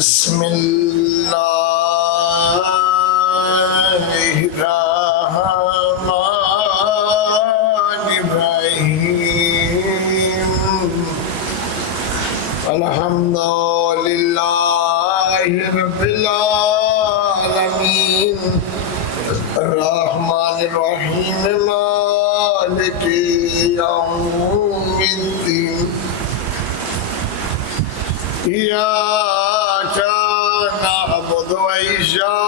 بسم اللہ الرحمن الرحیم الحمد للہ رب العالمین الرحمن الرحیم مالک یوم الدین إياك نعبد وإياك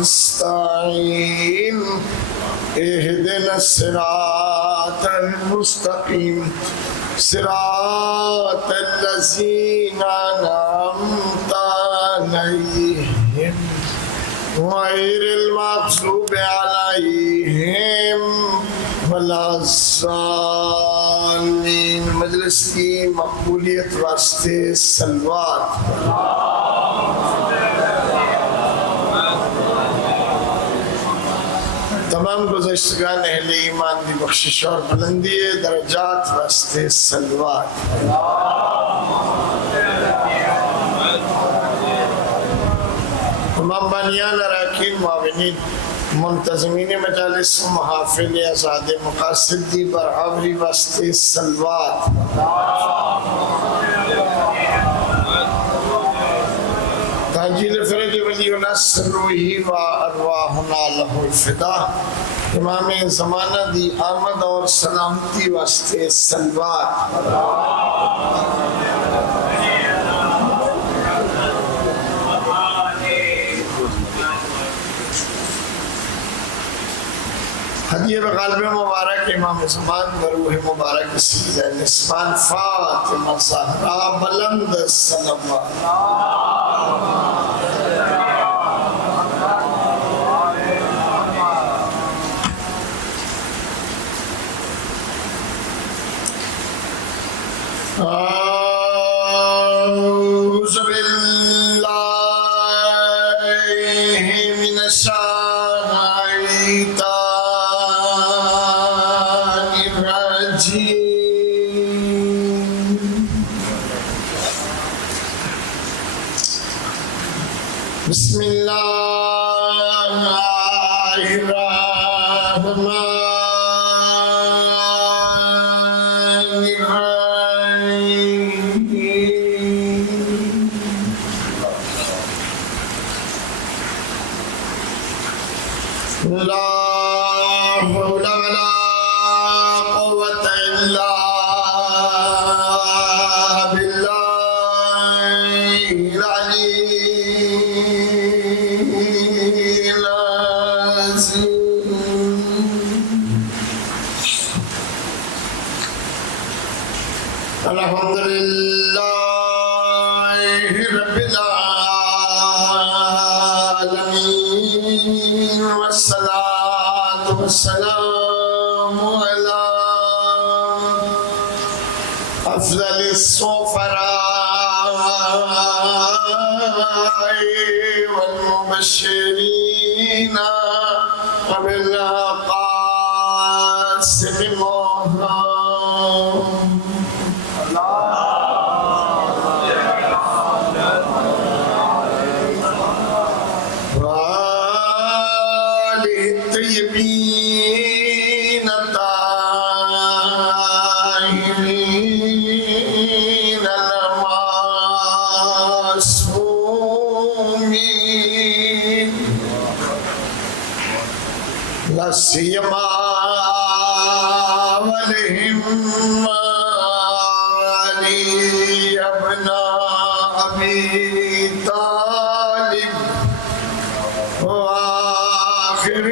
نستعين اهدنا الصراط المستقيم صراط الذين أنعمت عليهم غير المغضوب عليهم ولا الضالين. مجلس کی مقبولیت واسطے صلوات. تمام گزشتگان اہل ایمان دی بخشش اور بلندی درجات واسطے صلوات. تمام بانیان اراکین معاونین منتظمین مجالس محافل ازاد مقاصد دی برحاوری واسطے صلوات. تاجیل فرج ولی نصر روحی و ارواحنا لہ الفدا. امام زمانہ دی آمد اور سلامتی واسطے صلوات. حدیع بقلب مبارک امام زمان بروح مبارک سیدہ نسبان فاطمہ زہرا بلند صلوات. اعوذ باللہ من الشیطان الرجیم. بسم اللہ الرحمن لا حول ولا قوة إلا بالله العلي العظيم. الحمد لله رب العالمين والصلاة والسلام على أفضل السفراء والمبشرين وبالقاسم الطيبين الطاهرين المعصومين لا سيما ولهم علي ابن ابي طالب وآخرهم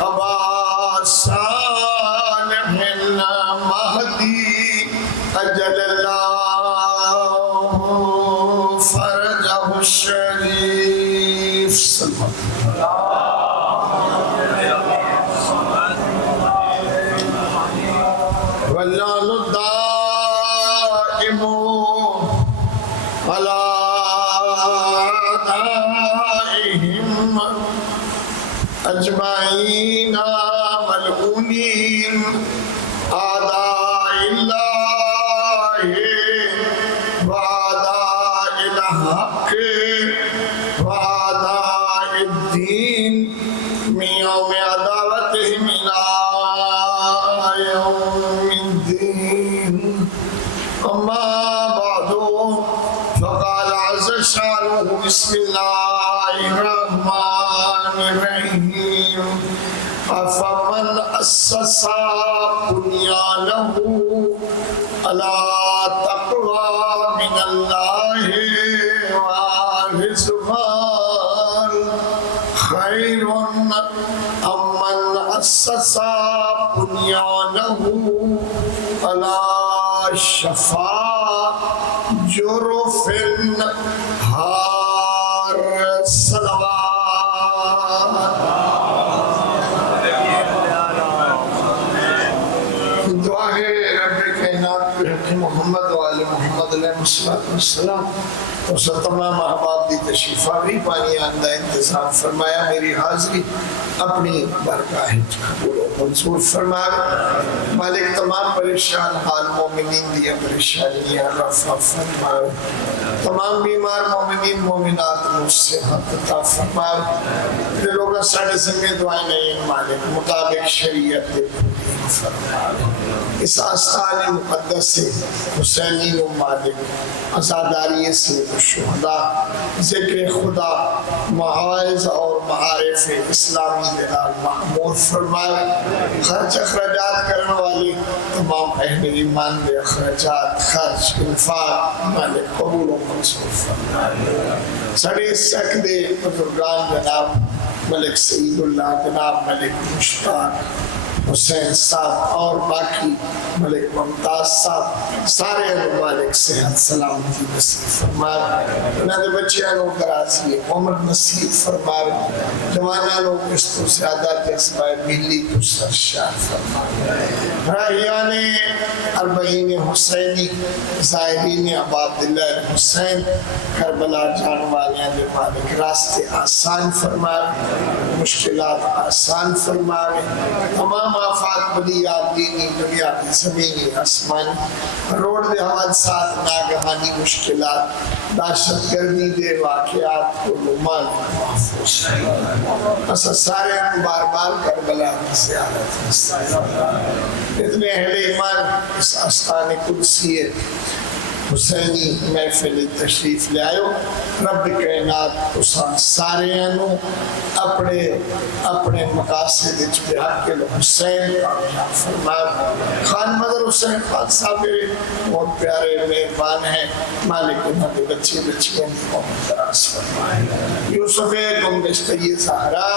أبا صالح المهدي أجل الله فرجه الشريف. صلى الله واللعن الدائم على أعدائهم أجمعين ملعونين أعداء الله وأعداء الحق وأعداء الدين من يوم عداوتهم إلى يوم الدين. أما بعد فقال عز شأنه بسم الله الرحمن الرحيم أفمن أسس بنيانه على تقوى من الله ورضوان خير أم من أسس بنيانه على شفا جرف هار. صلوات. دعا ہے رب کائنات پہ حق محمد وآل محمد علیہ السلام اور سب تمام احباب دی تشریف آوری پانی آندہ انتظام فرمایا. میری حاضری اپنی برگاہ قبول و منظور فرمایا. مالک تمام پریشان حال مومنین دیا پریشانیاں رفع فرمایا. تمام بیمار مومنین مومنات مجھ سے حق عطا فرمایا. دلوں کا ساڑھے سنگے دعائیں نہیں مالک مطابق شریعت فرمایا. اس آستان مقدس سے حسینین و مالک عزاداری سے شہداء ذکر خدا محاذ اور معارف اسلامی دلال معمور فرمائے. خرچ اخراجات کرنے والی تمام اہل ایمان دے اخراجات خرچ انفاق مالک قبول و منصور فرمائے. سڑے سکھ دے بزرگان جناب ملک سعید اللہ جناب ملک مشتاق حسین صاحب اور باقی ملک ممتاز صاحب سارے مالک صحت سلامتی نصیب فرمائے. انہوں نے بچیاں لوگ درازی عمر نصیب فرمائے. جواناں لوگ اس تو زیادہ جذبہ ملی تو سرشار فرمائے. راہیان اربعین حسینی زائرین ابا عبداللہ حسین کربلا جان والیاں دے مالک راستے آسان فرمائے مشکلات آسان فرمائے. تمام آفات بلیات دینی دنیاوی زمینی آسمانی روڈ دے حوادثات ناگہانی مشکلات دہشت گردی دے واقعات کو لمان محفوظ اسا سارے بار بار کربلا کی زیارت اتنے اہل ایمان اس آستان قدسی حسینی محفل تشریف لے آئے. رب کائنات اسان سارے انو اپنے اپنے مقاصد اجبہار کے لئے حسین کامیاب فرمائے. خان مدر حسین خان صاحب بہت پیارے مہربان ہیں. مالک انہوں نے بچے بچیاں کو دراز فرمائے. یوسف گنبش طیب زہرا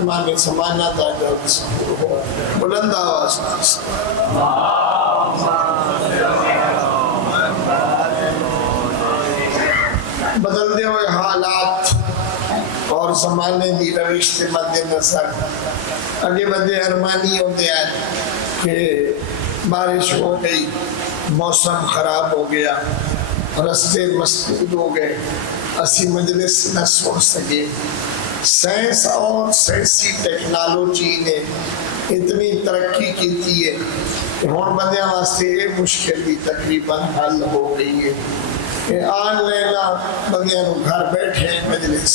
امام زمانہ دادا ظہور ہو. بلند آواز بدلتے ہوئے حالات اور زمانے دی روش کے مد نظر اگے بدے ارمانی ہوتے ہیں کہ بارش ہو گئی موسم خراب ہو گیا رستے مسدود ہو گئے اسی مجلس نہ سن سکے. سائنس اور سائنسی ٹیکنالوجی نے اتنی ترقی کی ہے کہ ہون بندیاں واسطے یہ مشکل بھی تقریباً حل ہو گئی ہے کہ آن لینا بندیاں نو گھر بیٹھے مجلس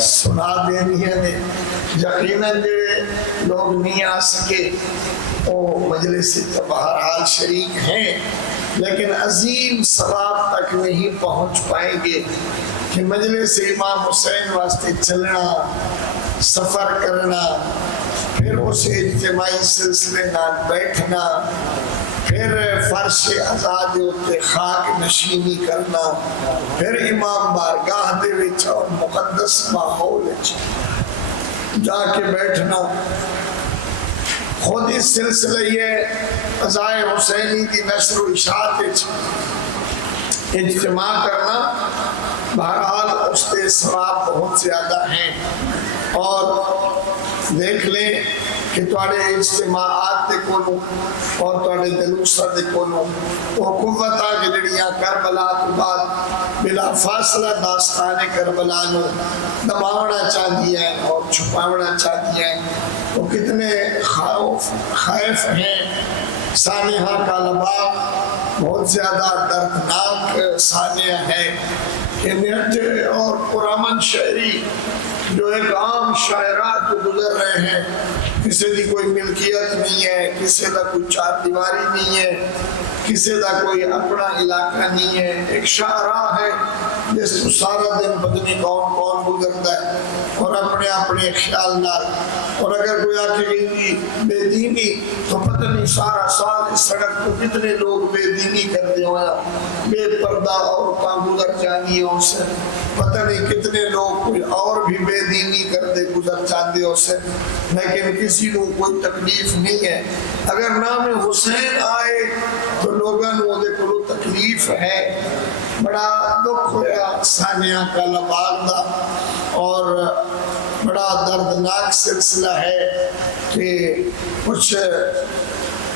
سنا دینیاں نے. یقیناً جو لوگ نہیں آ سکے وہ مجلس بہرحال شریک ہیں لیکن عظیم ثواب تک نہیں پہنچ پائیں گے کہ مجلس امام حسین واسطے چلنا سفر کرنا پھر اس اجتماعی سلسلے نال بیٹھنا پھر فرش آزاد ہوتے خاک نشینی کرنا پھر امام بارگاہ دے وچ اور مقدس ماحول جا کے بیٹھنا. خود اس سلسلے یہ عزائے حسینی کی نشر و اشاعت اجتماع کرنا بہرحال اس کے ثواب بہت زیادہ ہیں. اور دیکھ لیں کہ تواڈے اجتماعات دے کولوں اور تواڈے جلوساں دے کولوں وہ قوتاں کہ جڑیاں کربلا تو بعد بلا فاصلہ داستان کربلا نو دباونا چاہدیاں ہیں اور چھپاونا چاہدیاں ہیں، وہ کتنے خائف ہیں۔ سانحہ کا لباب بہت زیادہ دردناک سانحہ ہے کہ نٹ اور پرامن شہری جو ایک عام شاعرات گزر رہے ہیں، کسی دی کوئی ملکیت نہیں ہے، کسی دا کوئی چار دیواری نہیں ہے، کسی دا کوئی اپنا علاقہ نہیں ہے، ایک شاہراہ ہے جس کو سارا دن پتنی کون کون گزرتا ہے اور اپنے اپنے خیال نال، اور اگر کوئی آکے گئی بے دینی تو پتہ نہیں سارا سال اس سڑک کو کتنے لوگ بے دینی کرتے ہویا، بے پردہ عورتاں گزر جانی ہوں سے، پتہ نہیں کتنے لوگ کوئی اور بھی بے دینی کرتے گزر جاندے ہوں سے، لیکن کسی کو کوئی تکلیف نہیں ہے۔ اگر نام حسین آئے تو لوگاں نو دے کو تکلیف ہے۔ بڑا دکھ ہویا سانحہ کا لباب دا، اور بڑا دردناک سلسلہ ہے کہ کچھ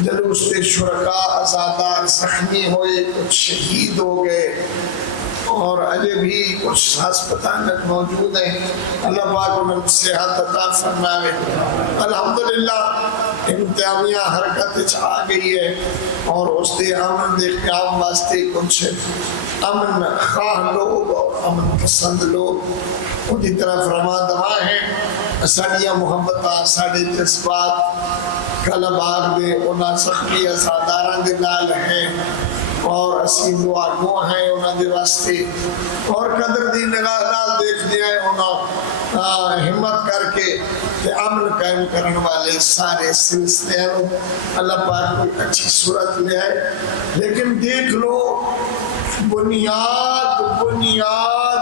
جلوس کے شرکاء عزادار زخمی ہوئے، کچھ شہید ہو گئے، اور اجے بھی کچھ ہسپتال میں موجود ہیں۔ اللہ پاک انہیں صحت عطا فرمائے۔ الحمدللہ انتظامیہ حرکت آ گئی ہے اور اس دے امن دے قیام واسطے کچھ امن خواہ لوگ اور امن پسند لوگ ان کی طرف رواں دواں ہیں۔ ساڑیاں محبتاں، ساڑے جذبات کلباغ دے انہاں زخمی عزاداراں دے نال ہیں، اور اسی دعا گو ہیں انہاں دے واسطے، اور قدر دی نگاہ نال دیکھ دیا ہے انہاں ہمت کر کے امن قائم کرنے والے سارے سلسلے ہیں۔ اللہ پاک کوئی اچھی صورت لے آئے، لیکن دیکھ لو بنیاد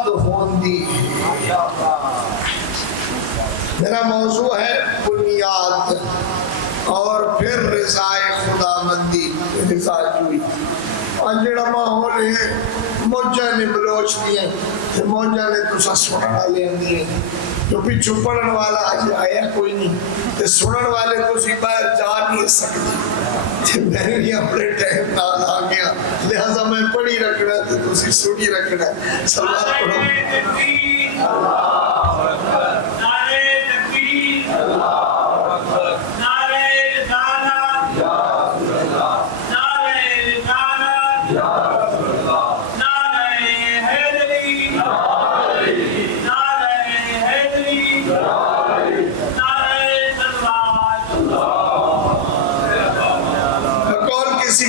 ہوندی ہے۔ میرا موضوع ہے بنیاد، اور پھر رضائے خدا مندی، رضا جوئی۔ اور جڑا ماحول ہے موجہ نے بلوچ دیئے، موجہ نے تو سننا لے دیئے، جو پیچھو پڑھن والا آج آیا کوئی نہیں، تے سنن والے تو سی باہر جا نہیں سکتے، میں بھی اپنے ٹائم نال آ گیا، لہذا میں پڑھی رکھنا تے تو سی سنی رکھنا۔ سلوات پڑھو۔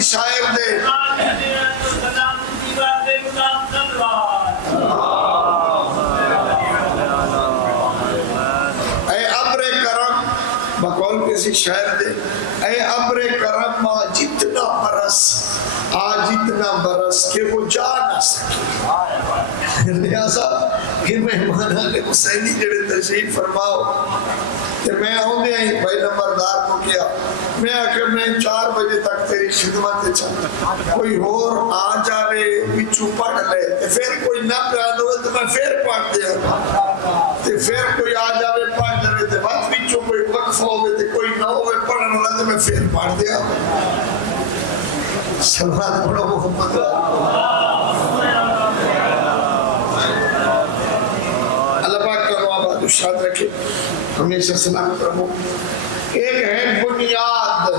شاعر دے اے ابر کرم، بقول کسی شاعر دے، اے ابر کرم جتنا برس جتنا برس کہ وہ جا نہ سکے۔ لہذا کہ مہمانہ نے حسینی جڑے تشریف فرماؤ کہ میں آؤں دے آئی بھائی نمبردار کو کیا، میں آکر میں 4 بجے تک تیری خدمت چاہتا، کوئی اور آ جاوے بچو پڑھ لے، پھر کوئی نہ پیاد ہوئے تو میں پھر پڑھ دیا، پھر کوئی آ جاوے پڑھ جاوے تو بات بچو کوئی وقف ہوئے تو کوئی نہ ہوئے پڑھنے والا تو میں پھر پڑھ دیا۔ سلوات پڑھو محمد اللہ پاک کا آباد اشاد رکھے، ہمیشہ سلامت رہو۔ ایک ہے بنیاد،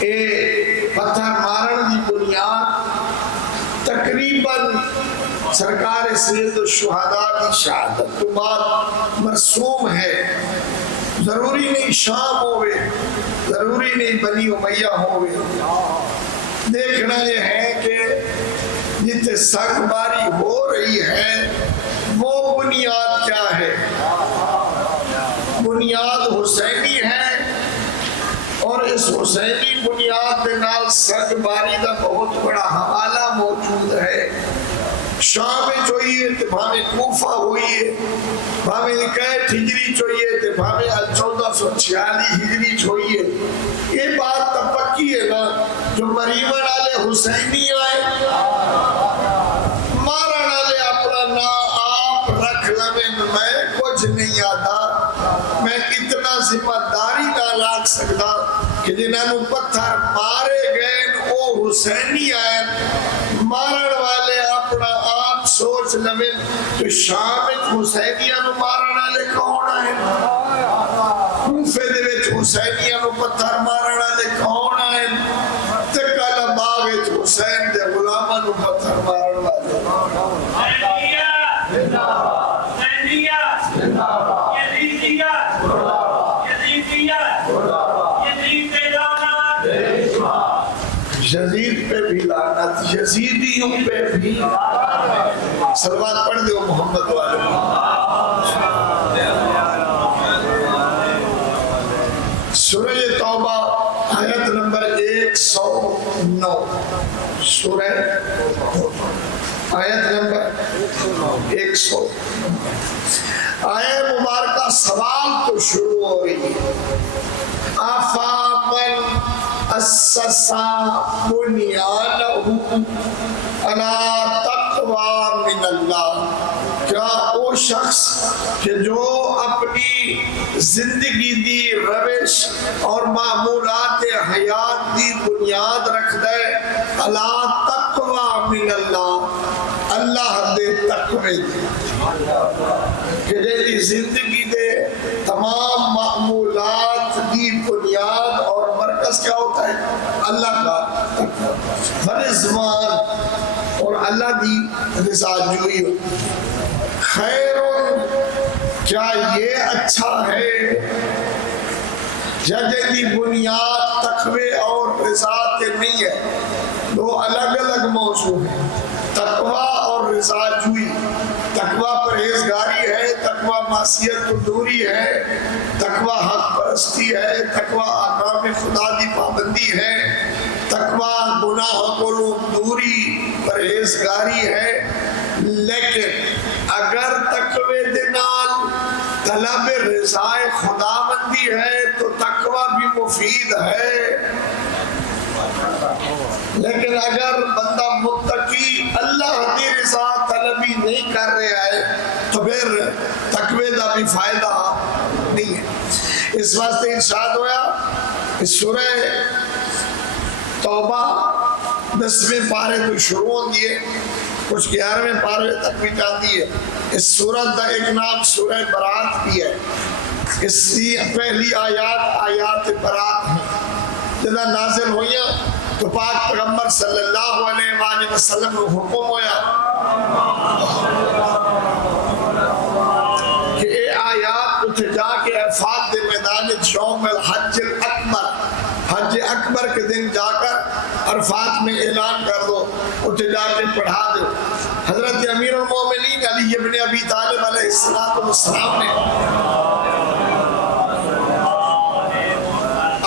ایک پتھر مارن دی بنیاد تقریباً سرکار سید الشہداء کی شہادت تو بعد مرسوم ہے۔ ضروری نہیں شام ہوئے، ضروری نہیں بنی امیہ ہوئے، دیکھنا یہ ہے کہ جتنے سنگ باری ہو رہی ہے وہ بنیاد کیا ہے۔ بنیاد حسینی ہے، اور اس حسینی بنیاد کے نال سنگ باری کا بہت بڑا حوالہ موجود ہے۔ شام چوئیے تو بھامے کوفہ ہوئیے، بھامے 61 ہجری چوئیے تو بھامے 1446 ہجری چوئیے، یہ بات تب پکی ہے نا جو مریمن آلے حسینی آئے مارن آلے اپنا نا آپ رکھ لمن میں کچھ نہیں آتا، میں اتنا ذمہ داری نہ آکھ سکتا کہ جنہوں پتھر مارے گئے او حسینی آئے مارن والے اپنا آپ سوچ لویں تو شام حسینیاں نو مارن والے کون آئے کوفے دے وچ حسینیاں نو پتھر مارن والے کون آئے تے کل باغ وچ حسین دے غلاماں نو پتھر مارن والے یزید پہ بھی لعنت یزیدیوں پہ بھی صلوات پڑھ دو محمد والے سورہ توبہ آیت نمبر 109 سورہ آیت نمبر 100 آیت مبارکہ سوال تو شروع ہو رہی ہے آفامن اسسا بنیانہ علی تقوی من اللہ کیا وہ شخص کہ جو اپنی زندگی دی روش اور معمولات حیات دی بنیاد رکھ دے علی تقوی من اللہ اللہ دے تقوی دی کہ جیلی زندگی دے تمام معمولات دی بنیاد اور مرکز کیا ہوتا ہے اللہ کا فرزمان اور اللہ دی رضا جوئی خیر کیا یہ اچھا ہے جدی بنیاد تقوی اور رضا کے نہیں ہے دو الگ الگ موضوع ہیں تقوی اور رضا جوئی تقوی پرہیزگاری ہے تقوی معصیت کو دوری ہے تقوی حق پرستی ہے تقوی احکام خدا دی پابندی ہے تقوی گناہ کو دوری پرہیزگاری ہے لیکن اگر تقوی دنال طلب رضا خدا مندی ہے تو تقوی بھی مفید ہے لیکن اگر بندہ متقی اللہ دی رضا طلبی نہیں کر رہا ہے تو پھر تقوی دا بھی فائدہ نہیں ہے اس واسطے ارشاد ہوا اس سورہ توبہ 10ویں پارے تو شروع ہوں گی کچھ 11ویں پارے تک بھی جاتی ہے اس سورت دا ایک نام سورہ برات بھی ہے اس کی پہلی آیات برات ہیں جدہ نازل ہوئیاں تو پاک پیغمبر صلی اللہ علیہ وآلہ وسلم کو حکم ہویا کہ اے آیات اتھے جا کے عرفات دے میدان یوم الحج الاکبر حج اکبر کے دن جا کر عرفات میں اعلان کر دو اتھے جا کے پڑھا دو حضرت امیر المومنین علی ابن ابی طالب علیہ السلام نے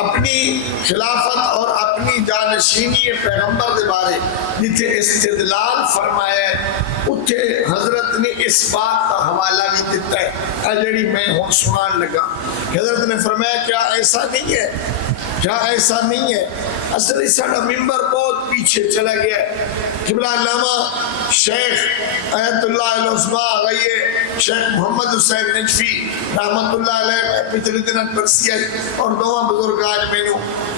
اپنی خلافت اور اپنی جانشینی پیغمبر دے بارے جتھے استدلال فرمایا ہے اتھے حضرت نے اس بات کا حوالہ بھی دیتا ہے اجڑی میں ہوں سنان لگا حضرت نے فرمایا کیا ایسا نہیں ہے کیا ایسا نہیں ہے اصل ساڑھا ممبر بہت پیچھے چلا گیا ہے قبلہ علامہ شیخ ایت اللہ العظمہ غیے شیخ محمد حسین نجفی رحمت اللہ علیہ پچھلے دنوں برسی ہے اور دوہاں بزرگ آج میں نے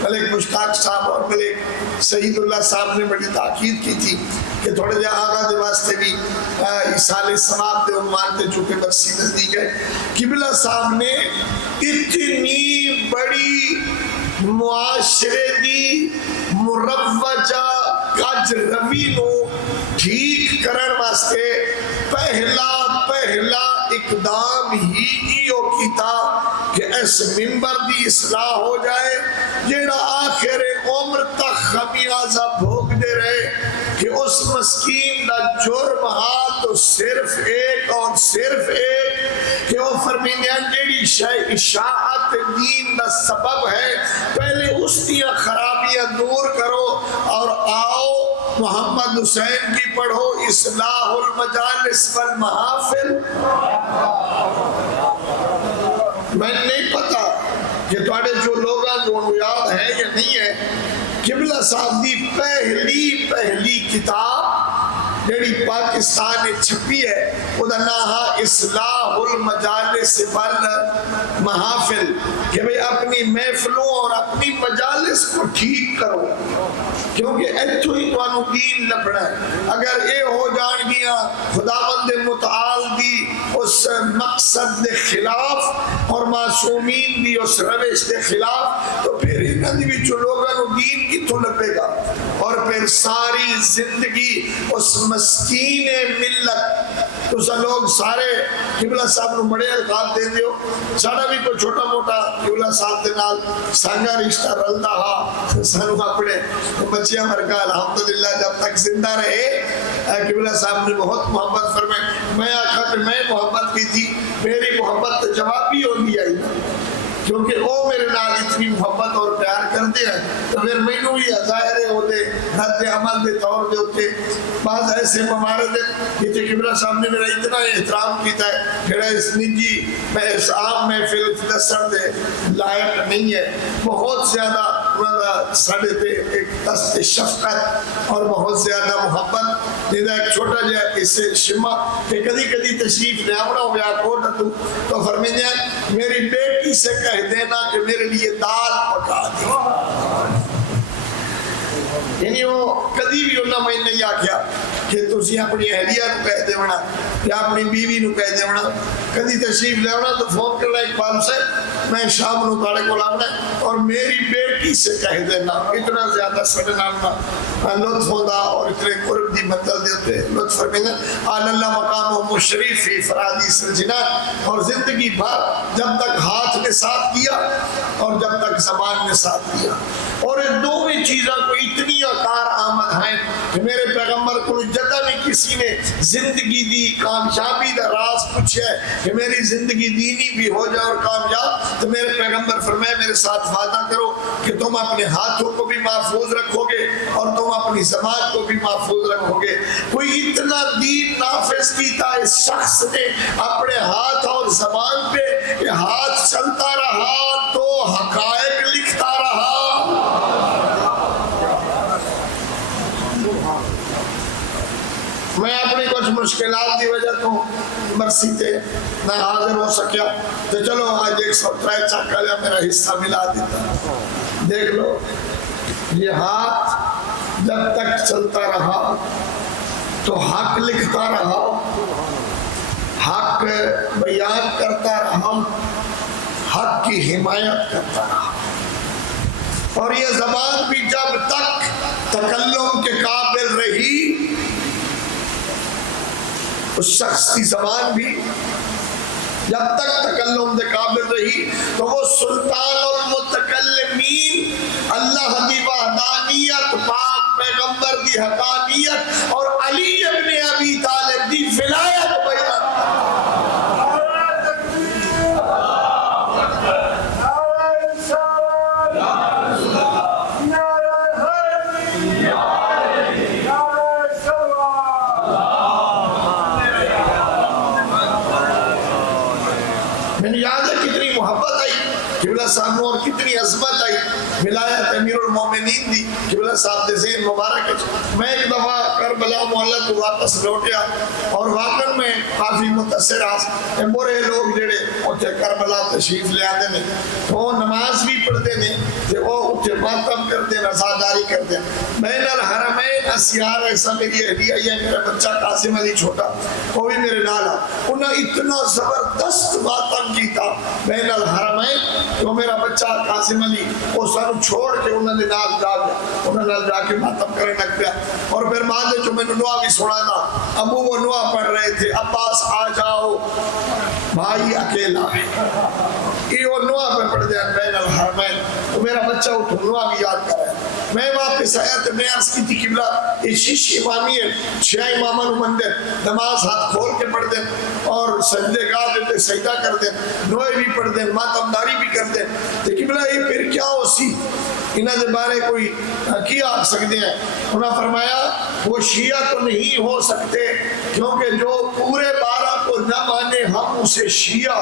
ملک مشتاق صاحب اور ملک سعید اللہ صاحب نے بڑی تاکید کی تھی کہ تھوڑے جہاں آگا دے واسطے بھی سال ثواب دے عنوان دے چونکہ برسی نزدیک ہے قبلہ صاحب نے اتنی بڑی معاشرے دی مروجہ کج روی نو ٹھیک کرن واسطے پہلا اقدام ہی ایو کیتا کہ اس ممبر دی اصلاح ہو جائے جیڑا آخر عمر تک خمیازہ بھوگ دے رہے کہ اس مسکین دا جرم ہاں تو صرف ایک اور صرف ایک کہ وہ فرمینیاں جیڑی اشاعت دین دا سبب ہے پہلے اس دیا خرابیاں دور کرو اور آؤ محمد حسین کی پڑھو اصلاح المجالس والمحافل میں نہیں پتا کہ تواڈے جو لوگاں جو یاد ہے یا نہیں ہے قبلہ صاحب دی پہلی کتاب جڑی پاکستان نے چھپی ہے وہ دا نام ہے اصلاح المجالس محافل کہ بھئی اپنی محفلوں اور اپنی مجالس کو ٹھیک کرو، کیونکہ ایتھو ہی تو دین لبڑا ہے۔ اگر یہ ہو جان گیا خداوند متعال دی اس مقصد دے خلاف اور معصومین دی اس روش دے خلاف، تو پھر انہاں دی وچوں لوگاں نوں دین کتھوں لبے گا؟ اور پھر ساری زندگی اس مسکین ملت، تسا لوگ سارے قبلہ صاحب نوں بڑے القاب دے دیو، ساڈا بھی کوئی چھوٹا موٹا قبلہ صاحب دے نال سانگا رشتہ رلدا ہا، سانوں اپنے بچیاں ورگا الحمدللہ جب تک زندہ رہے قبلہ صاحب نے بہت محبت فرمائی۔ میں آکھا کہ میں محبت کی تھی، میری محبت جوابی ہو گئی آئی، کیونکہ وہ میرے نال اتنی محبت اور پیار کرتے ہیں، تو پھر مینوں بھی ظاہر ہوتے رد عمل دے طور دے ہوتے بعض ایسے ممارد ہیں کہ قبلہ صاحب نے میرا اتنا احترام کیتا ہے کہ اس نجی میں اس عام محفل دسن دے لائق نہیں ہے۔ بہت زیادہ ساڑھے تے ایک دست شفقت اور بہت زیادہ محبت دیدہ ایک چھوٹا جا اسے شمع کہ کدی کدی تشریف لے آمنا ہو یا کوٹا تو فرمین جائے میری بیٹی سے کہہ دینا کہ میرے لیے دال پکا دی، یعنی وہ کدی بھی انہوں میں نہیں آکھیا کہ تسی اپنی اہلیہ نو کہہ دے ہونا یا اپنی بیوی نو کہہ دے ہونا، کدی تشریف لے ہونا تو فون کرنا اقبال سے میں شام نو تاڑے کو لاؤنا اور میری بیٹی سے کہہ دینا، اتنا زیادہ سڑے نامنا لطف ہوتا اور اتنے قرب دی منزل دیتے لطف فرمینا آل اللہ مقام و مشریف فی فرادی سرجنات، اور زندگی بھر جب تک ہاتھ نے ساتھ دیا اور جب تک زبان نے ساتھ دیا، اور ان دونوں چیزوں کو اتنی کار آمد ہیں کہ میرے پیغمبر کو جدہ بھی کسی نے زندگی دی کامیابی دا راز پوچھا ہے کہ میری زندگی دینی بھی ہو جائے اور کامیاب، تو میرے پیغمبر فرمائے میرے ساتھ وعدہ کرو کہ تم اپنے ہاتھوں کو بھی محفوظ رکھو گے اور تم اپنی زبان کو بھی محفوظ رکھو گے۔ کوئی اتنا دین نافذ کیتا اس شخص نے اپنے ہاتھ اور زبان پہ کہ ہاتھ چلتا رہا تو حقائق لکھتا رہا۔ میں اپنی کچھ مشکلات دی وجہ تو مرسی تے نہ حاضر ہو سکیا، تو چلو آج 103 چکا لیا میرا حصہ ملا دیتا۔ دیکھ لو یہ ہاتھ جب تک چلتا رہا تو حق لکھتا رہا، حق بیان کرتا رہا، حق کی حمایت کرتا رہا، اور یہ زبان بھی جب تک تکلم کے قابل رہی، اس شخص کی زبان بھی جب تک تکلم کے قابل رہی تو وہ سلطان المتکلمین اللہ دی وحدانیت، پاک پیغمبر دی حقانیت اور علی ابن ابی طالب دی ولایت بیان صاحب اور کتنی عظمت آئی ولایت امیر المومنین دی قبلہ صاحب دے ذہن مبارک ہے۔ میں ایک دفعہ کربلا محلہ کو واپس لوٹیا اور واقعا میں کافی متاثر آس بڑے لوگ جڑے اتنے کربلا تشریف لے آتے ہیں تو وہ نماز بھی پڑھتے ہیں تو وہ اتنے ماتم کرتے ہیں، رضاداری کرتے ہیں۔ بین الحرمین اسیار ایسا میری اہلیہ ہے، میرا بچہ قاسم علی چھوٹا وہ بھی میرے نالا، انہوں اتنا زبردست ماتم کیتا بین الحرمین تو میرا بچہ قاسم علی وہ سانو چھوڑ کے انہوں نے نال جا گیا، انہوں نے جا کے ماتم کرنے لگ گیا، اور پھر بعد جو میں نے نوہ بھی سنا تھا ابو وہ نوہ پڑھ رہے تھے عباس آ جاؤ بھائی اکیلا ہے، یہ وہ نوہ پہ پڑھ دیا بین الحرمین، تو میرا بچہ اٹھو نوہ بھی یاد کر رہا ہے۔ میں واپس آیا تو میں عرض کی تھی قبلہ یہ شیش امامی ہے، 6 امامہ نو مندر نماز ہاتھ کھول کے پڑھ دیں اور سجدے گاہ دیتے سجدہ کر دیں، نوئے بھی پڑھ دیں، ماتمداری بھی کر دیں، تو قبلہ یہ پھر کیا ہو سی انہاں دے بارے کوئی کیا آ سکتے ہیں؟ انہاں فرمایا وہ شیعہ تو نہیں ہو سکتے کیونکہ جو پورے 12 کو نہ مانے ہم اسے شیعہ۔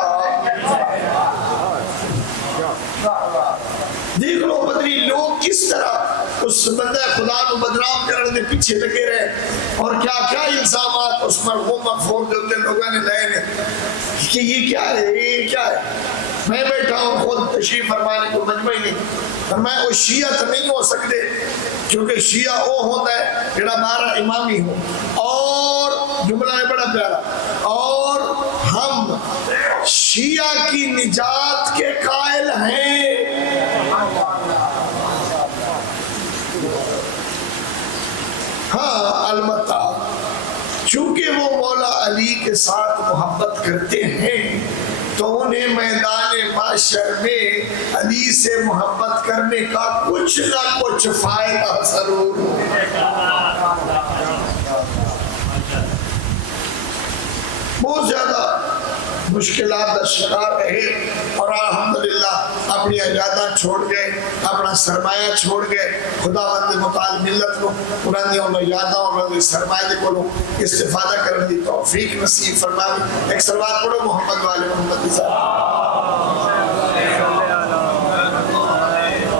دیکھ لو بدری لوگ کس طرح اس بندہ خدا کو بدنام کرنے دے پیچھے لگے رہے اور کیا کیا الزامات اس مرحوم مغفور جو ہوتے لوگوں نے لائے کہ یہ کیا ہے یہ کیا ہے۔ میں بیٹھا ہوں خود تشریف فرمانے کو مجمع ہی نہیں، فرمایا وہ شیعہ تو نہیں ہو سکتے کیونکہ شیعہ وہ ہوتا ہے جڑا 12 امامی ہو، اور جملہ ہے بڑا پیارا، اور ہم شیعہ کی نجات کے قائل ہیں۔ ہاں البتہ چونکہ وہ مولا علی کے ساتھ محبت کرتے ہیں تو انہیں میدان محشر میں علی سے محبت کرنے کا کچھ نہ کچھ فائدہ ضرور بہت زیادہ مشکلات کا شکار رہے اور الحمدللہ اپنی اجادہ چھوڑ گئے، اپنا سرمایہ چھوڑ گئے، خدا بند مطال ملت کو انہوں نے اجادہ اور سرمایہ کو استفادہ کرنے کی توفیق نصیب فرمائے۔ ایک سلوات پڑھو محمد والے محمد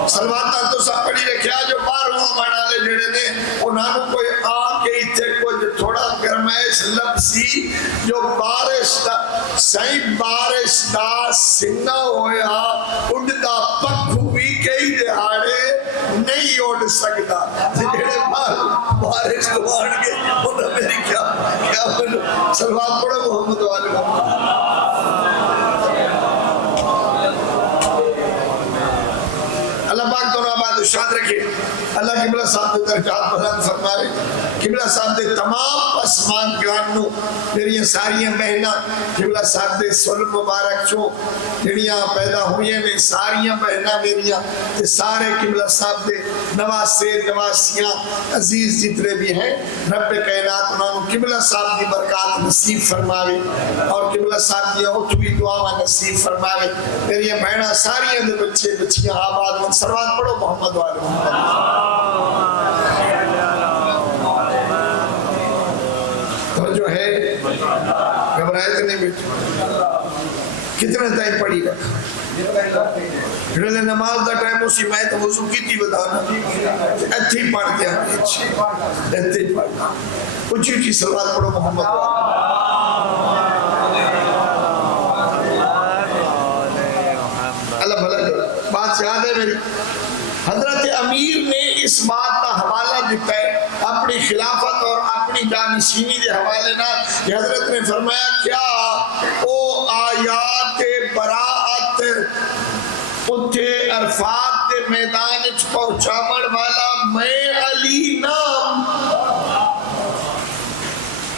سلوات تو سب پڑھی رکھیا جو باہروں بنا لے جڑے نے انہوں نے کوئی آ کے اتنے کچھ تھوڑا گرمائش لبسی جو بارش دا سائی بارش دا سنگا ہویا اڑتا پکھو بھی کئی دہاڑے نہیں اڑ سکتا جڑے بارش تو آن گے انہوں میری کیا بنو سلوات پڑھو محمد والے محمد اللہ پاک تو آباد شاد رکھے، اللہ قبلہ صاحب دے درجات بلند فرمائے، قبلہ صاحب دے تمام پسمان گانوں میری ساریاں بہناں قبلہ صاحب دے سل مبارک چوں جڑیاں پیدا ہوئے میں ساریاں بہناں میریاں تے سارے قبلہ صاحب دے نواسے نواسیاں عزیز جتنے بھی ہیں رب کائنات انہوں قبلہ صاحب دی برکات نصیب فرماوے اور قبلہ صاحب دی اٹھوی دعا نصیب فرماوے۔ میری بہناں ساریاں دے بچے بچیاں آباد ون سروات پڑھو محمد والے محمد جو ہے گھبرائے تو نہیں بیٹھے کتنے ٹائم پڑھی رکھا پھر نماز دا ٹائم اسی میں تو وضو کی تھی بتانا ایتھی پڑھتے ہیں ایتھی پڑھنا اچھی اچھی سلوات پڑھو محمد اللہ بھلا کرے۔ بات یاد ہے میری حضرت امیر نے اس بات کا حوالہ دیتا ہے اپنی خلافت اور اپنی جانشینی کے حوالے نہ کہ حضرت نے فرمایا کیا او آیات براعت اتھے عرفات کے میدان پہنچاون والا میں علی نام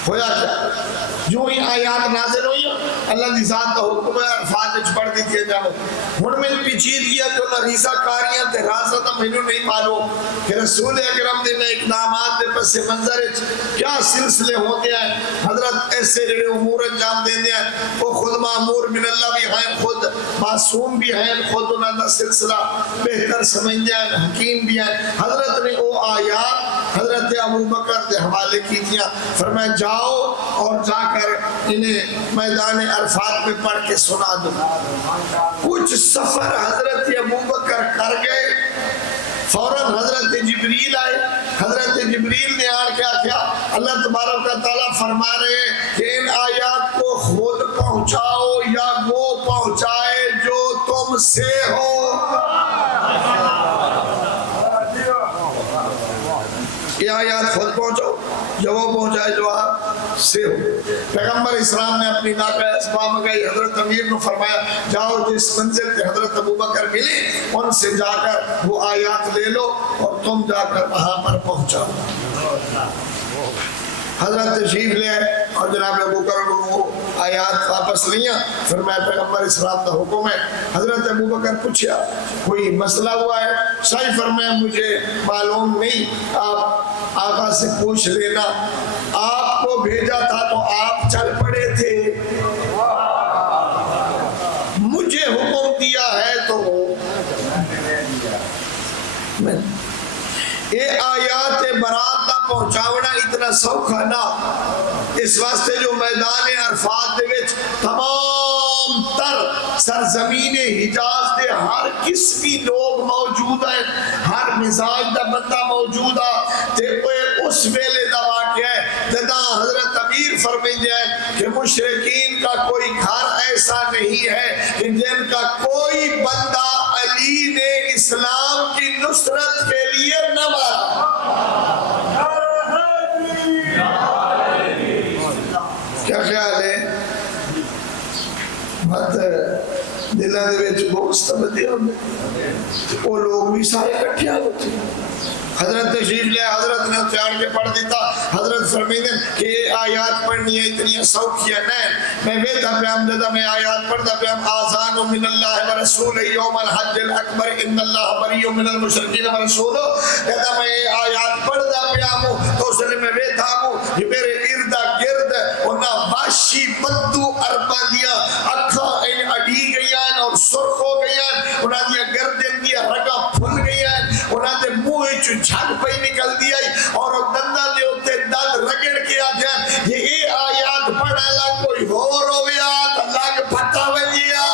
ہویا کیا جو ہی آیات نازل ہوئی اللہ دی ذات کا حکم ہے عرفات وچ پڑھ دیتی جاؤ ہن میں پیچیدگیاں جو نریسہ کاریاں تے رازہ تا مینوں نہیں معلوم کہ رسول اکرم دے اقدامات دے پس منظر کیا سلسلے ہوتے ہیں حضرت ایسے جڑے امور انجام دیندے ہیں وہ خود معمور من اللہ بھی ہیں خود معصوم بھی ہیں خود انہاں دا سلسلہ بہتر سمجھتے ہیں حکیم بھی ہیں۔ حضرت نے وہ آیات حضرت ابو بکر دے حوالے کی دیا فرمایا جاؤ اور جا کر انہیں میدان عرفات میں پڑھ کے سنا دو۔ کچھ سفر حضرت ابو بکر کر گئے فوراً حضرت جبریل آئے، حضرت جبریل نے آن کیا کیا اللہ تبارک و تعالیٰ فرما رہے ہیں کہ ان آیات کو خود پہنچاؤ یا وہ پہنچائے جو تم سے ہو۔ یہ آیات خود پہنچو جو وہ پہنچائے جو آپ سے ہو۔ پیغمبر اسلام نے اپنی ناقہ اسباب مگائی حضرت امیر نے فرمایا جاؤ جس منزل پہ حضرت ابو بکر ملے ان سے جا کر وہ آیات لے لو اور تم جا کر وہاں پر پہنچاؤ۔ حضرت تشریف لے آئے اور جناب ابو بکر کو آیات واپس لیا فرمایا پیغمبر اسلام کا حکم ہے۔ حضرت ابو بکر پوچھا کوئی مسئلہ ہوا ہے؟ صحیح فرمایا مجھے معلوم نہیں، آپ آقا سے پوچھ لینا، آپ کو بھیجا تھا تو آپ چل پڑے تھے، مجھے حکم دیا ہے تو یہ آیات برات کا پہنچاونا اتنا سوکھا نہ، اس واسطے جو میدان عرفات دے وچ تمام تر سرزمین حجاز دے ہر قسمی لوگ موجود ہیں، ہر مزاج دا بندہ موجود ہے تے اس ویلے دا واقعہ ہے جدا حضرت امیر فرمائیں ہیں کہ مشرکین کا کوئی گھر ایسا ایسا نہیں ہے کہ جن کا کوئی بندہ علی نے اسلام کی نصرت کے لیے نہ مارا. کیا خیال ہے؟ بات دلوں دے وچ بغض بدے ہوندے وہ لوگ بھی سارے اکٹھے ہوتے ہیں. حضرت تشریف لے حضرت نے چاڑ کے پڑھ دیتا. حضرت فرمیدے کہ آیات پڑھنی ہے اتنی سوکھیاں نہیں. میں ویدہ پیام دادا میں آیات پڑھتا پیام آزان من اللہ و رسول یوم الحج الاکبر ان اللہ بریء من المشرکین و رسول. کہتا میں آیات پڑھتا پیام تو اس نے میں ویدہ ہوں کہ میرے ارد گرد انہاں واشی بدو اربا دیا اکھا ان اڈی گئیاں اور سرخ ہو گئیاں. انہاں دیا گردن دیا رگا پھل گئیاں. انہاں دے منہ چ جھگ پئی نکل دی آئی اور دندا دے اوتے دند رگڑ کے آدھیاں یہ آیات پڑھا لا کوئی ہور ہویا تے لگ پھٹا ونجیا.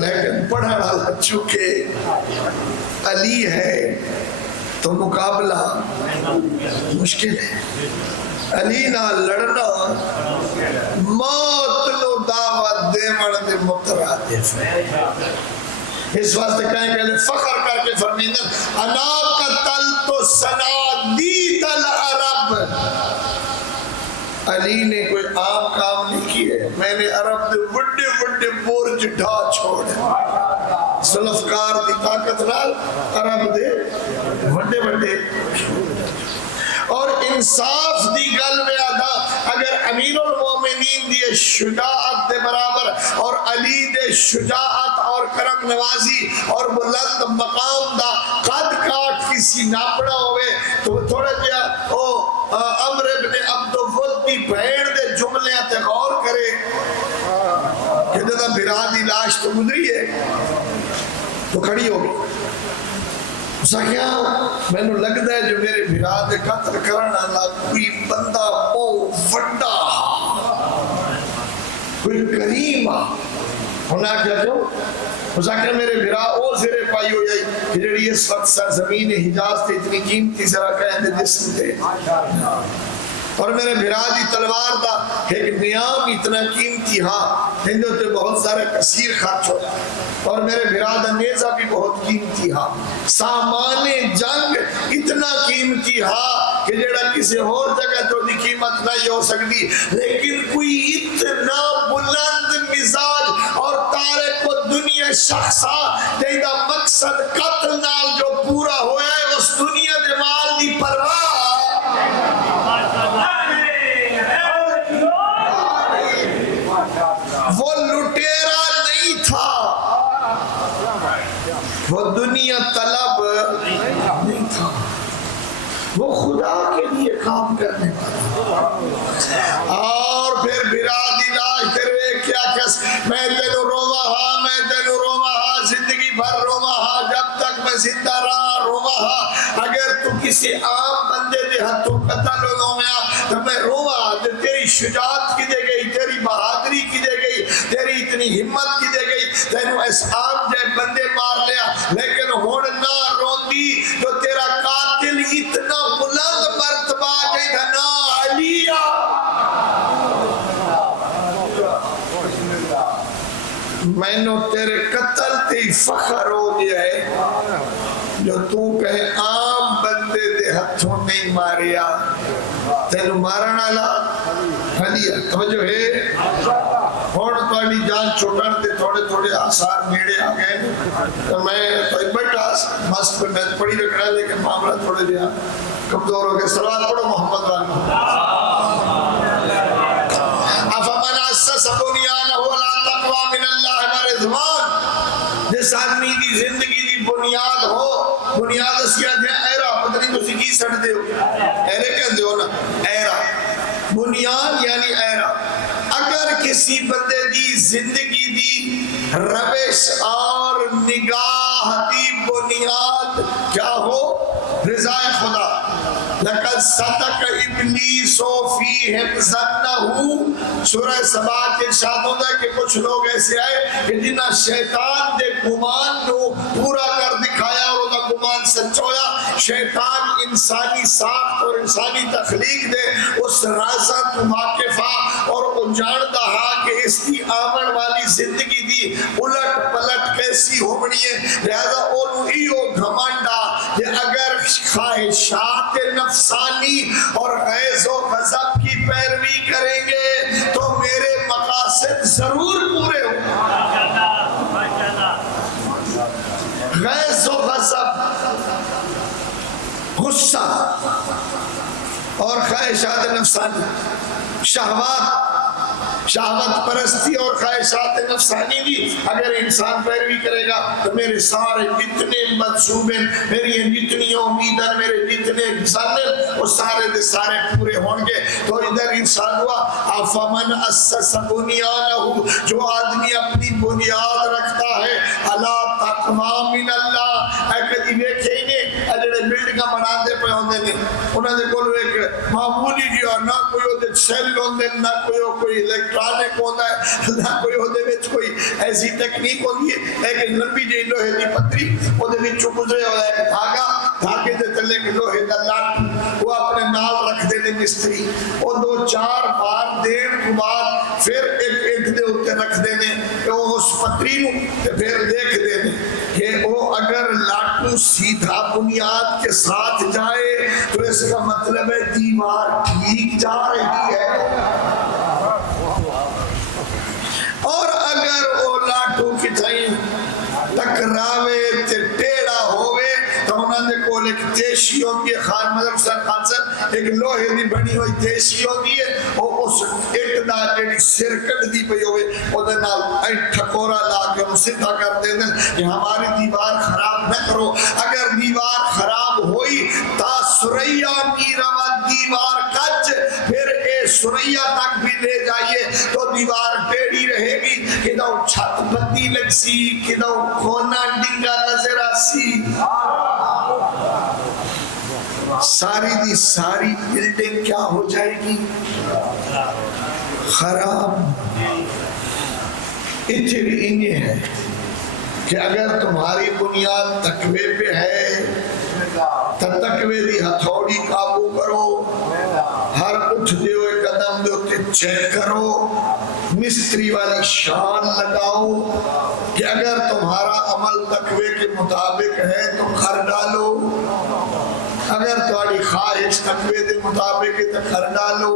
لیکن پڑھا لا چونکہ علی ہے تو مقابلہ مشکل ہے. علی نہ لڑنا موت نو دعوت دیون دے مترادف ہے. اس واسطے کہیں کہ فخر کر کے فرمیدن انا قتلت صنادید العرب. علی نے کوئی عام کام نہیں کیے. میں نے عرب دے بڑے بڑے برج ڈھا چھوڑے. ذوالفقار دی طاقت نال عرب دے بڑے بڑے اور انصاف دی گل میں آدھا اگر امیر المومنین دی شجاعت دے برابر اور علی دے شجاعت اور کرم نوازی اور بلند مقام دا قد کاٹ کسی ناپڑا ہوئے تو تھوڑا جیا عمر ابن عبدالود دی بھیڑ دے جملے تے غور کرے کہ جدا بھرا دی لاش تو گزری ہے تو کھڑی ہوگی. اسا کیا میں نے لگتا ہے جو میرے بھرا دے قتل کرنا اللہ کوئی بندہ بہت وڈا کوئی کریم ہونا کیا جو اسا کیا میرے بھرا او زیر پائی ہو جائی کہ جڑی اس وقت سرزمین حجاز تے اتنی قیمتی ذرا کہنے جسم تے اور میرے بھرا دی تلوار دا ایک نیام اتنا قیمتی ہاں ہندو تے بہت سارے کثیر خرچ ہو اور میرے بھرا دا نیزہ بھی بہت قیمتی ہاں. سامان جنگ اتنا قیمتی ہاں کہ جڑا کسی اور جگہ تو دی قیمت نہیں ہو سکتی. لیکن کوئی اتنا بلند مزاج اور تارک و دنیا شخصا جیدہ مقصد قتل نال جو پورا ہویا ہے اس دنیا دے مال دی پرواہ وہ لٹیرا نہیں تھا. وہ دنیا طلب نہیں تھا. وہ خدا کے لیے کام کرنے والا. اور پھر برادی لاش تیرے کیا کس میں تینو روما میں تینو روما زندگی بھر روما جب تک میں زندہ رہا روما. اگر تو کسی عام بندے دے ہاتھوں قتل ہو گیا تو میں روما. تیری شجاعت کی دے گئی تیری بہادری کی دے گئی تیری اتنی ہمت کی دے گئی تینو اس عام جائے بندے مار لیا. لیکن ہون نہ روندی جو تیرا قاتل اتنا بلند مرتبہ کہ نا علیہ. میں نو تیرے قتل تے فخر ہو گیا ہے جو تو کہے عام بندے دے ہتھوں نہیں ماریا تینو مارنا لا علیہ. توجہ ہے اور تھوڑی جان چھوٹن تے تھوڑے تھوڑے آثار نیڑے آ گئے. تو میں تو بیٹھا مست پہ میں پڑھی رکھنا لیکن معاملہ تھوڑے دیا کمزور ہو گئے. صلوات پڑھو محمد والا. افمن اسس بنیانہ علی تقوی من اللہ و رضوان. جس آدمی دی زندگی دی بنیاد ہو بنیاد اسیا دے ایرا پتہ نہیں تسی کی سڑ دے ہو ایرے کہندے ہو نا ایرا بنیاد یعنی ایرا. اگر کسی بندے دی زندگی دی روش اور نگاہ دی بنیاد کیا ہو رضا خدا. لقد صدق ابلیس فیہم ظنہ. سورہ سبا کے ارشاد ہوتا ہے کہ کچھ لوگ ایسے آئے کہ جنہاں شیطان دے گمان نو پورا کر دکھایا اور انہاں گمان سچویا شیطان انسانی ساخت اور انسانی تخلیق دے اس رازہ تو واقفہ اور انجاندہ ہا کہ اس کی آمن والی زندگی دی الٹ پلٹ کیسی ہونی ہے. لہذا اولو ایو گھمانڈا کہ اگر خواہشات نفسانی اور غیظ و غضب کی پیروی کریں گے تو میرے مقاصد ضرور پورے ہوں. غیظ و غضب، غصہ اور خواہشات نفسانی، شہوت پرستی اور خواہشات نفسانی بھی اگر انسان پیروی کرے گا تو میرے سارے جتنے منصوبے، میری جتنی امیدیں، میرے جتنے ظن وہ سارے دے سارے پورے ہوں گے. تو ادھر انسان ہوا افمن اسس بنیانہ، جو آدمی اپنی بنیاد رکھتا ہے علی تقوی من اللہ. اے کدی ویکھے ہی نہیں اجڑے بلڈنگاں بناندے پے ہوندے نے انہاں دے کول ایک معمولی جی نہ کوئی او دے سیل ہوندے نہ کوئی الیکٹرانک ہوندا ہے نہ کوئی او دے وچ کوئی ایسی تکنیک ہوندی ہے. ایک لمبی جی لوہے دی پتری او دے وچ گزرے ہویا ایک دھاگے دے تلے ایک لوہے دا لاٹ وہ اپنے نال رکھ دے نے مستری. او 2-4 بار دین تو بعد پھر ایک دے اوتے رکھ دے نے اس پتری نو تے پھر دیکھ دے نے کہ وہ اگر لاٹو سیدھا بنیاد کے ساتھ جائے تو اس کا مطلب ہے دیوار ٹھیک جا رہی ہے، اور اگر وہ لاٹو کی تھائیں ٹکراوے تے ٹیڑا ہوئے تو انہوں نے کول ایک تیشی ہوتی ہے. خان مدر حسین خان صاحب ایک لوہے دی بنی ہوئی تیشی ہوتی ہے، وہ اس اٹ دا جڑی سرکٹ دی پئی ہوئے او دے نال اے ٹھکورا لا کے اسے سیدھا کر دے دیں کہ ہماری دیوار خراب نہ کرو. اگر دیوار خراب ہوئی تا سریا میرا دیوار کچ پھر اے سریا تک بھی لے جائیے تو دیوار ٹیڑھی رہے گی. کدھو چھت بندی لگ سی، کدھو کونا ڈنگا نظر آسی، ساری دی ساری بلڈنگ کیا ہو جائے گی؟ خراب. اتنے بھی انہیں ہے کہ اگر تمہاری بنیاد تقوی پہ ہے تو تقوی دی ہتھوڑی قابو کرو، ہر اٹھ دے ہوئے قدم دے ہوتے چیک کرو، مستری والی شان لگاؤ کہ اگر تمہارا عمل تقوی کے مطابق ہے تو کر ڈالو، اگر تمہاری خواہش تقوی دے مطابق ہے تو کر ڈالو،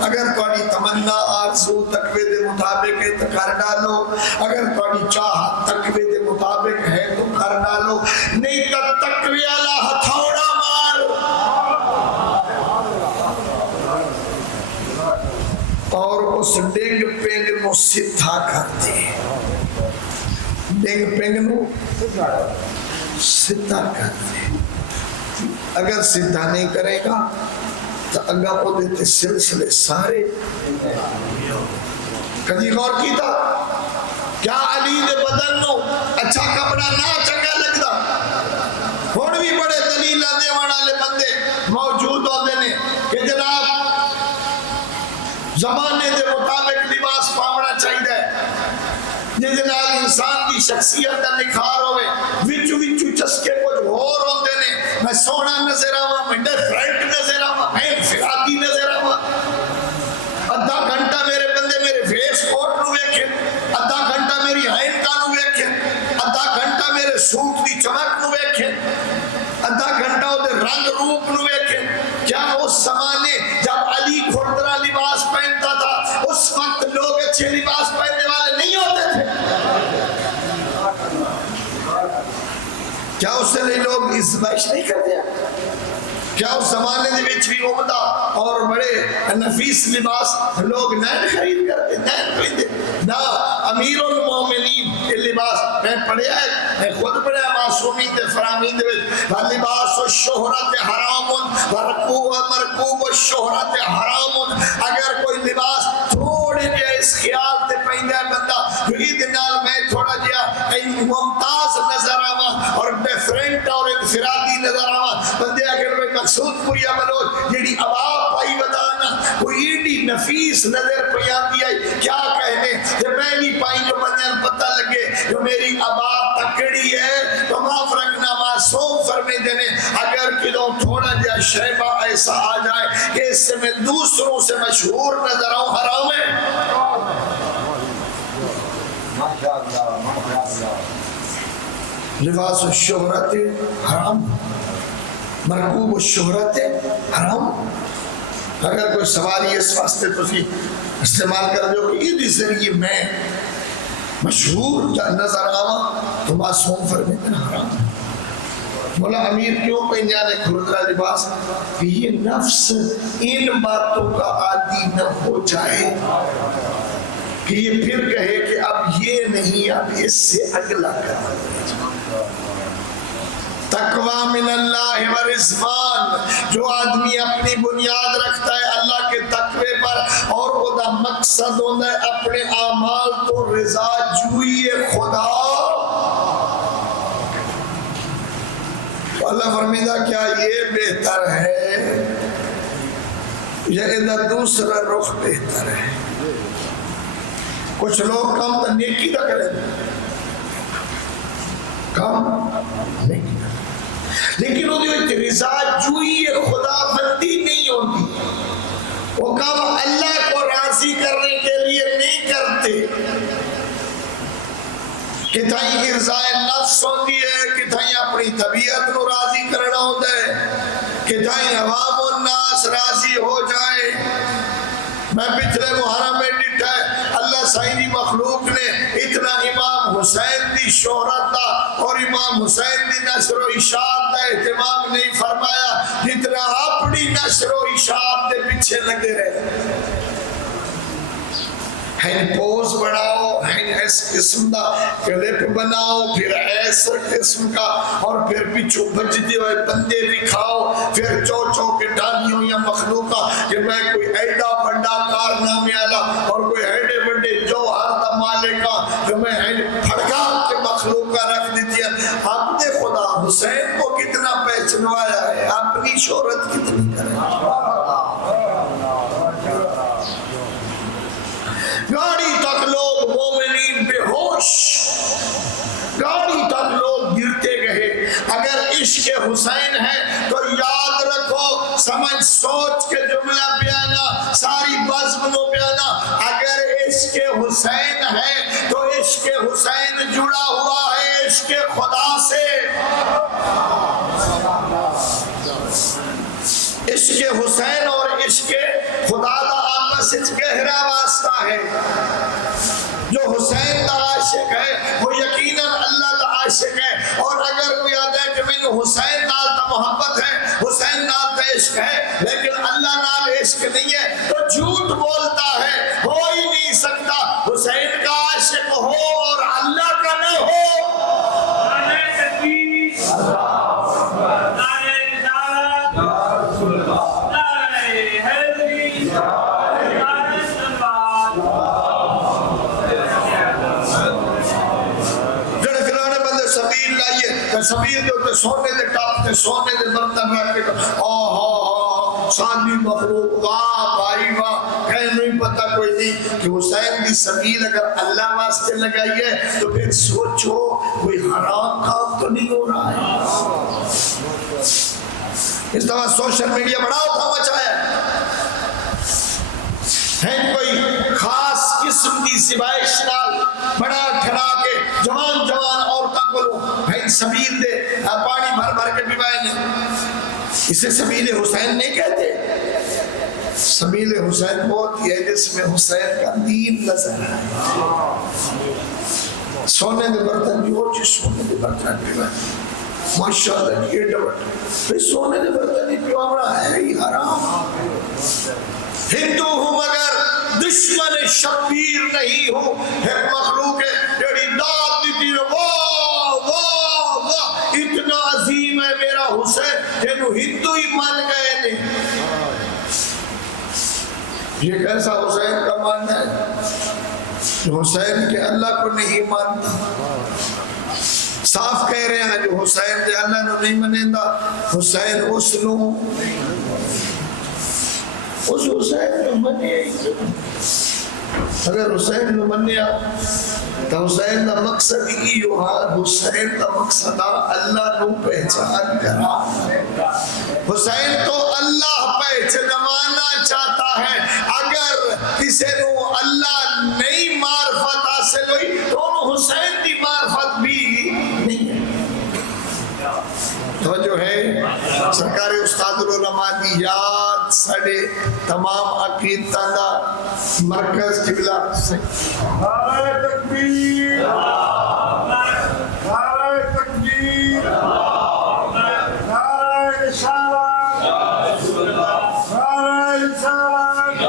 اگر تمہاری تمنا آرزو تقوی دے مطابق ہے تو کر ڈالو، اگر تمہاری چاہت تقوی دے مطابق ہے تو کر ڈالو، نہیں تو تقوی والا ہتھوڑا مار. اور اس ڈنگ پنگ نو سدھا کر دے، ڈنگ پنگ نو سدھا کر دے. اگر سدھا نہیں کرے گا تو اگا کو دیتے سلسلے سارے. کدی غور کیتا کیا علی دے بدن نو اچھا کپڑا نہ چنگا لگتا؟ ہن بھی بڑے دلیل دے والے بندے موجود ہوندے نے کہ جناب زمانے دے مطابق لباس پاونا چاہیے جس نال انسان کی شخصیت کا نکھار ہوئے. وچو وچو چسکے کچھ اور ہوندے نے، میں سونا نظر آواں، میں ڈیفرنٹ نظر آواں، میں انفرادی نظر آواں. ادھا گھنٹہ میرے بندے میرے فیس کوٹ نو ویکھے، ادھا گھنٹہ میری عینکاں نو ویکھے، ادھا گھنٹہ میرے سوٹ دی چمک نو ویکھے، ادھا گھنٹہ او دے رنگ روپ نو ویکھے. کیا اس زمانے جب علی کھردرا لباس پہنتا تھا اس وقت لوگ اچھے لباس پہننے والے نہیں ہوتے تھے؟ کیا اس سے لوگ ازمائش نہیں کرتے؟ کیا اس زمانے دے وچ بھی عمدہ اور بڑے نفیس لباس لوگ نین خرید کرتے، نین خریدے نہ؟ امیر المومنین یہ لباس میں پڑھیا ہے، میں خود پڑھیا معصومی تے فرامین دے وچ لباس الشہرت حرام مرکوب الشہرت حرام. اگر کوئی لباس تھوڑے جے اس خیال تے پیندا ہے بندہ جو عید نال میں تھوڑا جہا ممتاز نظر آواں اور ڈیفرنٹ اور انفرادی نظر آواں، بندے اگر کوئی مقصود پوری عملو جیڑی عوام پائی بدانا کوئی ایڈی نفیس نظر پہ آتی ہے کیا کہنے کہ میں نہیں پائی جو بندے پتہ لگے جو میری عبا تکڑی ہے تو معاف رکھنا معصوم فرمے ایسا آ جائے کہ اس سے میں دوسروں سے مشہور نظر آؤں، حرام ہے۔ لباس الشہرت حرام، مرکوب الشہرت حرام۔ اگر کوئی سواری اس واسطے تسی استعمال کر دو کہ یہ ذریعے میں مشہور نظر آواں تو معصوم فرمیتے حرام ہے۔ مولا امیر کیوں پہنجانے کھردرا لباس کہ یہ نفس ان باتوں کا عادی نہ ہو جائے کہ یہ پھر کہے کہ اب یہ نہیں، اب اس سے اگلا کرنا۔ تقوی من اللہ و رضوان، جو آدمی اپنی بنیاد رکھتا ہے اللہ کے تقوی پر اور وہ دا مقصد ہوتا ہے اپنے اعمال تو رضا جوئی خدا، تو اللہ فرمیدہ کیا یہ بہتر ہے یا ادھر دوسرا رخ بہتر ہے؟ کچھ لوگ کم تو نیکی نہ کریں، کم نیکی نہ، لیکن وہ رضا جوئی خدا بندی نہیں ہوتی، وہ کام اللہ کو راضی کرنے کے لیے نہیں کرتے، کتھائی ارضائے نفس ہوتی ہے، کتھائی اپنی طبیعت کو راضی کرنا ہوتا ہے، کتھائی عوام الناس راضی ہو جائے۔ میں پچھلے محرم میں ڈٹھا ہے اللہ سائنی مخلوق نے اتنا امام حسین دی شہرت دا اور امام حسین دی نشر و اشاعت دا اہتمام نہیں فرمایا جتنا اپنی نشر و اشاعت دے پیچھے لگے رہے۔ پوز بڑھاؤ، اس قسم دا کلپ بناؤ، پھر ایسا قسم کا، اور پھر پیچھو بجدے ہوئے بندے دکھاؤ، پھر چو کے ڈالیوں یا مخلوقہ کہ میں کوئی ایڈا بڑا کارنامے والا اور کوئی ایڈے بڑے جوہر دا مالکہ کہ میں پھڑکا کے مخلوقہ رکھ دیتی ہے۔ آپ نے خدا حسین کو کتنا پہچنوایا ہے، اپنی شہرت کتنی کرے۔ گاڑی تک لوگ مومنین بے ہوش، گاڑی تک لوگ گرتے گئے۔ اگر عشق حسین ہے تو یاد رکھو، سمجھ سوچ کے جملہ بیانا، ساری بزموں بیانا، اگر عشق حسین ہے تو عشق حسین جڑا ہوا ہے عشق خدا سے۔ عشق حسین اور عشق خدا دا آپس سے گہرا واسطہ ہے۔ جو حسین دا عاشق ہے وہ یقیناً اللہ دا عاشق ہے، اور اگر کوئی آتا ہے کہ میں نے حسین نال تا محبت ہے، حسین نال تا عشق ہے لیکن اللہ نال عشق نہیں ہے تو جھوٹ بولتا ہے، ہو ہی نہیں سکتا حسین کا عاشق ہو اور اللہ کا نہ ہو۔ سبیر دے ہوتے سونے دے ٹاپتے، سونے دے برتن رکھ کے سادی مخلوق، واہ بھائی واہ، کہیں نہیں پتا کوئی نہیں کہ حسین دی سبیل اگر اللہ واسطے لگائی ہے تو پھر سوچو کوئی حرام کام تو نہیں ہو رہا ہے۔ اس طرح سوشل میڈیا بڑا تھا مچایا ہے، کوئی خاص قسم کی سبائش نال بڑا کھڑا کے جوان جوان عورتوں کو سبیل دے پانی بھر بھر کے پیوائے نے، اسے سبیل حسین نہیں کہتے۔ سبیل حسین بہت ہی ہے جس میں حسین کا دین نظر ہے۔ سونے دے برتن بھی ہو چیز سونے دے برتن پیوائے، ماشاءاللہ یہ ڈبٹ پھر سونے دے برتن ہی پیوامنا ہے ہی حرام۔ ہندو ہوں مگر دشمن شبیر نہیں ہوں، ایک مخلوق ہے جڑی داد دیتی ہے واہ واہ واہ اتنا عظیم ہے میرا حسین جنہوں ہندو ہی مان گئے نہیں۔ یہ کیسا حسین کا ماننا ہے جو حسین کے اللہ کو نہیں مانتا؟ صاف کہہ رہے ہیں جو حسین دے اللہ نے نہیں منیندہ، حسین اس نو اس حسین نو منی، اگر حسین نو منیا تو حسین دا مقصد ہی حسین دا مقصد اللہ نو پہچان کرا. حسین تو اللہ پہچانوانا چاہتا ہے. اگر کسی نو اللہ نہیں معرفت حاصل ہوئی تو حسین دی معرفت بھی نہیں ہے. تو جو ہے سرکار استاد العلماء دی یاد ساڑے تمام عقیدتاں دا مرکز قبلہ. نعرہ تکبیر، نعرہ تکبیر، نعرہ رسالت، نعرہ رسالت،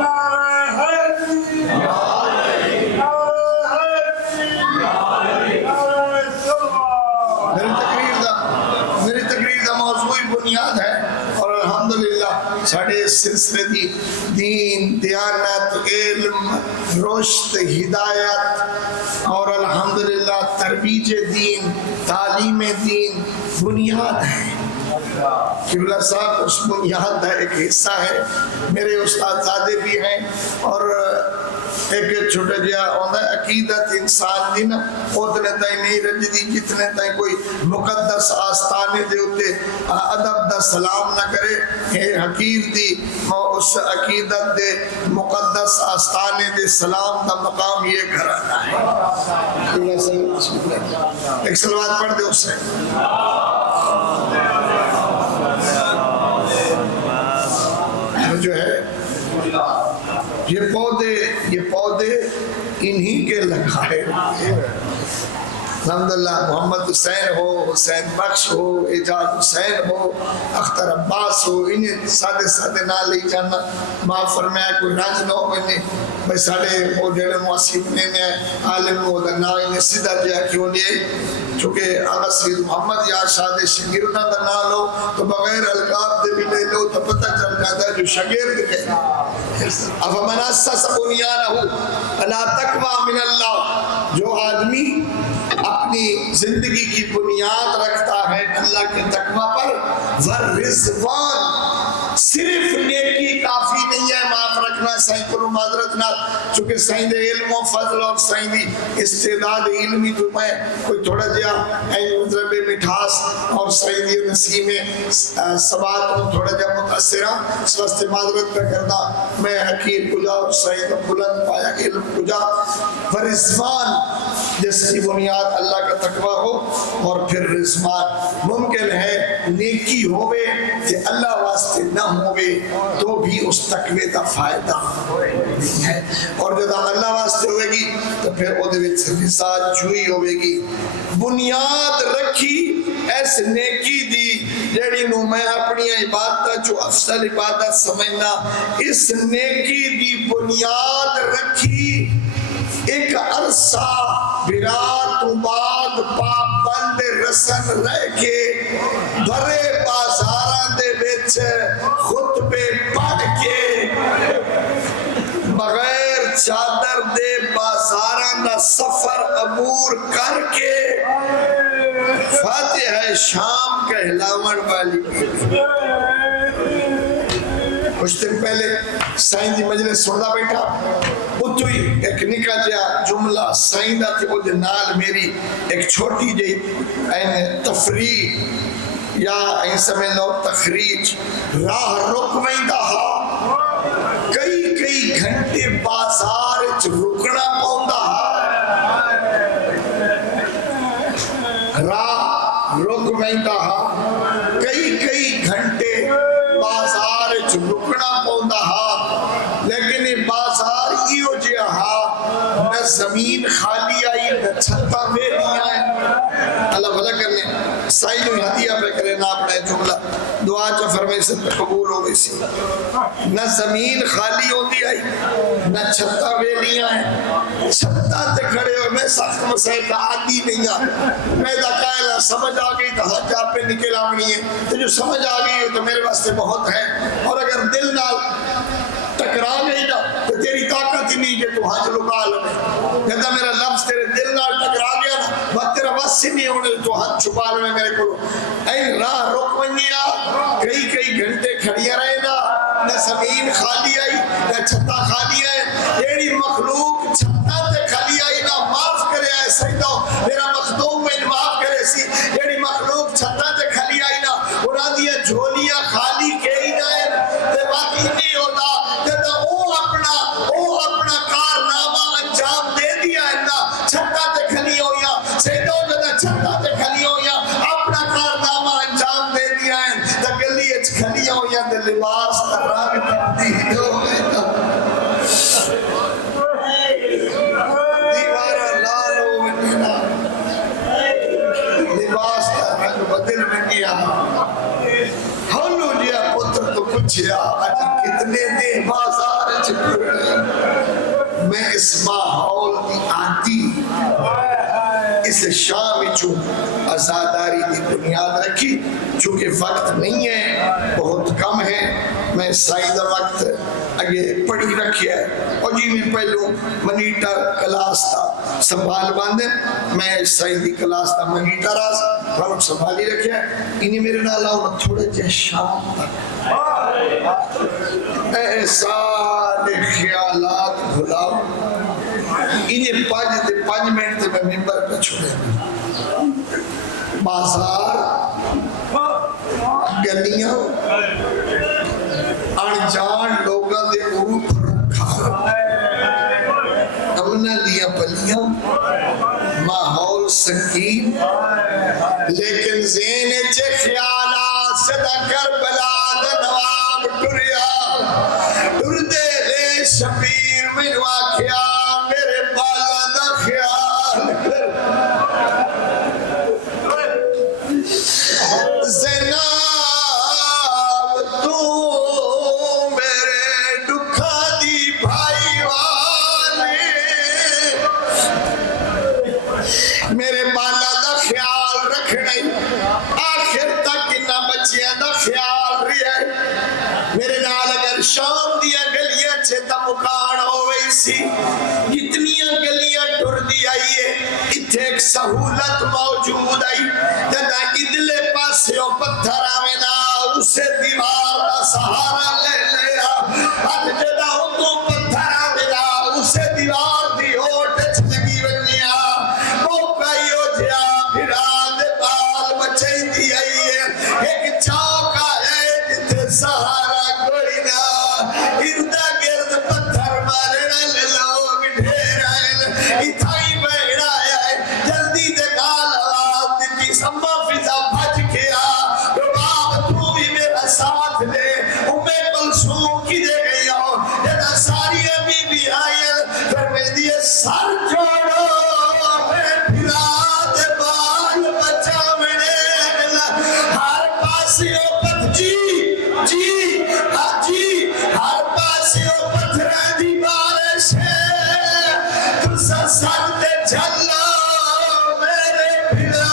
نعرہ حیدری، نعرہ حیدری، نعرہ سلوات. میری تقریر دا موضوعی بنیاد ہے اور الحمدللہ ساڑھے سلسلے دی دین، دیانت، علم، رشد، ہدایت اور الحمدللہ ترویج دین، تعلیم دین بنیاد ہے. قبلہ صاحب اس بنیاد کا ایک حصہ ہے. میرے استاد زادے بھی ہیں اور ایک چھوٹا جہا ہوتا ہے عقیدت انسان دی نا اتنے تائیں نہیں رجدی جتنے تائیں کوئی مقدس آستانے دے ہوتے ادب دا سلام نہ کرے. یہ حقیر دی اس عقیدت دے مقدس آستانے دے سلام دا مقام یہ گھرانا ہے. ایک سلوات پڑھ دے اس سے. جو ہے یہ پودے انہی کے لگائے. الحمدللہ محمد حسین ہو، حسین بخش ہو، اعجاز حسین ہو، اختر عباس ہو، انہیں سادے سادے نہ لے جانا. ماں فرمایا کوئی رنج نہ ہو انہیں بھائی ساڑھے وہ جڑے معاصر نے عالم ہو دا نا انہیں سیدھا جہاں کیوں نہیں. چونکہ آقا سید محمد یا شاد شگیردہ دا نا لو تو بغیر القاب دے بھی لے لو تو پتہ چل جاتا ہے جو شگرد کہے. افمن اسس بنیانہ علی تقوی من اللہ. جو آدمی اپنی زندگی کی بنیاد رکھتا ہے اللہ کے تقوی پر، ورزوان صرف نیکی کافی نہیں ہے. معاف رکھنا سائیں کو معذرت نہ چونکہ سائیں دے علم و فضل اور سائیں دی استعداد علمی تو میں کوئی تھوڑا جیا مطلب مٹھاس اور سائیں دی نسیم سبات میں تھوڑا جا متاثرہ اس واسطے معذرت پہ کرنا. میں حقیر کجا اور سائیں کا بلند پایا علم کجا. ورزوان جس کی بنیاد اللہ کا تقوی ہو اور پھر رضوان. ممکن ہے نیکی ہوئے کہ اللہ واسطے نہ ہوئے تو بھی اس تقوی کا فائدہ ہے. اور جب اللہ واسطے ہوئے گی تو پھر وہ دے وچ رضا جوئی ہوئے گی. بنیاد رکھی ایس نیکی دی جیڑی نو میں اپنی عبادت جو افضل عبادت سمجھنا. اس نیکی دی بنیاد رکھی ایک عرصہ برات بعد پابند رسن رہ کے بھرے بازاراں دے وچ خطبے پڑھ کے بغیر چادر دے بازاراں دا سفر عبور کر کے فاتحہ شام کہلاون والی. کچھ دن پہلے سائیں دی مجلس سننا بیٹھا اتو ہی ایک نکا جا جملہ سائیں دا تھی وہ نال میری ایک چھوٹی جی تفریح یا این سمجھ لو تخریج راہ رک ویندہ ہا. کئی گھنٹے بازار وچ رکنا پوندا ہا. راہ رک ویندہ ہا. کئی گھنٹے بازار وچ رکنا پوندا ہا. لیکن یہ بازار ایو جہا ہا نہ زمین خالی آئی نہ چھتا ویلیاں ہیں. اللہ بھلا کرنے سائی جو ہدیہ پہ کرے نہ اپنا جملہ دعا چا فرمائی سے قبول ہو گئی سی. نہ زمین خالی ہوتی آئی نہ چھتا ویلیاں ہیں. چھتا تے کھڑے ہوئے میں سخت مسائل کا عادی نہیں آ. میں دا کہلا سمجھ آ گئی تو حج آپ پہ نکل آمنی ہے تو جو سمجھ آ گئی ہے تو میرے واسطے بہت ہے. اور اگر دل نال ٹکرا گئی نا تو تیری طاقت ہی نہیں کہ تو حج لکا لے. کہتا میرا لفظ تیرے دل نال ٹکرا گیا نا بات تیرا واسطے نہیں ہونے تو حج چھپا لے میرے کو. این راہ رک ونیا کئی گھنٹے کھڑیا رہے نا. نہ زمین خالی آئی نہ چھتا خالی آئے. ایڑی مخلوق چھتا تے خالی آئی سی جڑی مخلوق چھتاں تے کھلی آئی نا انہاں دی جھولیاں خالی کئی نہ تے باقی نہیں ہوتا جدا او اپنا کارنامہ انجام دے دیا ہے نا چھتاں تے کھلی ہویاں سیدو جدا چھتاں تے کھلی ہویاں اپنا کارنامہ انجام دے دیا ہے تے گلی وچ کھلی ہویاں تے لباس دا رنگ تبدیل ہو گیا دیوارا لال ہو گیا لباس دا رنگ بدل گیا ہنو جیا پتر تو پوچھیا اج کتنے دے بازار وچ پھرے میں اس ماحول دی آتی اس شام وچوں آزاداری کی بنیاد رکھی چونکہ وقت نہیں ہے بہت کم ہے میں سائی دا وقت اگے پڑھی رکھیا ہے اور جی میں پہلو منیٹر کلاس تا سنبھال باندھے میں سائی دی کلاس تا منیٹر آس ہم سنبھالی رکھیا ہے انہیں میرے نال آؤ تھوڑے جے شام تک احسان خیالات بھلاؤ انہیں 5 منٹ تے میں ممبر پہ چھوڑے بازار گلیاں انجان لوگاں دے اوپر رکھا امنہ دیا پلیاں ماحول سکین لیکن ذہن چے خیالات صدا کربلا دا نواب ٹریا ٹردے لے شبیر من واقعہ میرے بالا دا خیال زینب تو میرے دکھا دی بھائی والے میرے بالا دا خیال رکھنے آخر تک انہ بچیاں دا خیال رہے میرے نال اگر شام دیا گلیاں چھتا مکان ہوئی سی اتنیاں گلیاں ٹر دی آئی ہے اتھے ایک سہولت موجود آئی جدا ادلے پاسیوں پتھر آمینا اسے دیوار دا سہارا لے لیا اب جدا اتو پتھر آمینا اسے دیوار دی ہوٹچ لگی بنیا موقعی ہو جیا بھراد بال بچائی دی آئی ہے ایک چاکا ہے جتے سہارا کوئی نہ اردہ گرد پتھر مارنا لے لوگ ڈھیر آئے اتھائی بیڑا ہے جلدی دے گال آواز دیتی سمبا فضا بھج کیا رباب تو بھی میرا ساتھ دے امیں کلثوم کی دے گئی ہو جدا ساری ابھی بھی آئے پھر میں دیئے سر جوڑو میں پھرا دے بال بچا منے ہر پاسیوں پت جی ہر پاسیوں پتھرہ دی بارش ہے تو سر دے جھلو میرے پھرا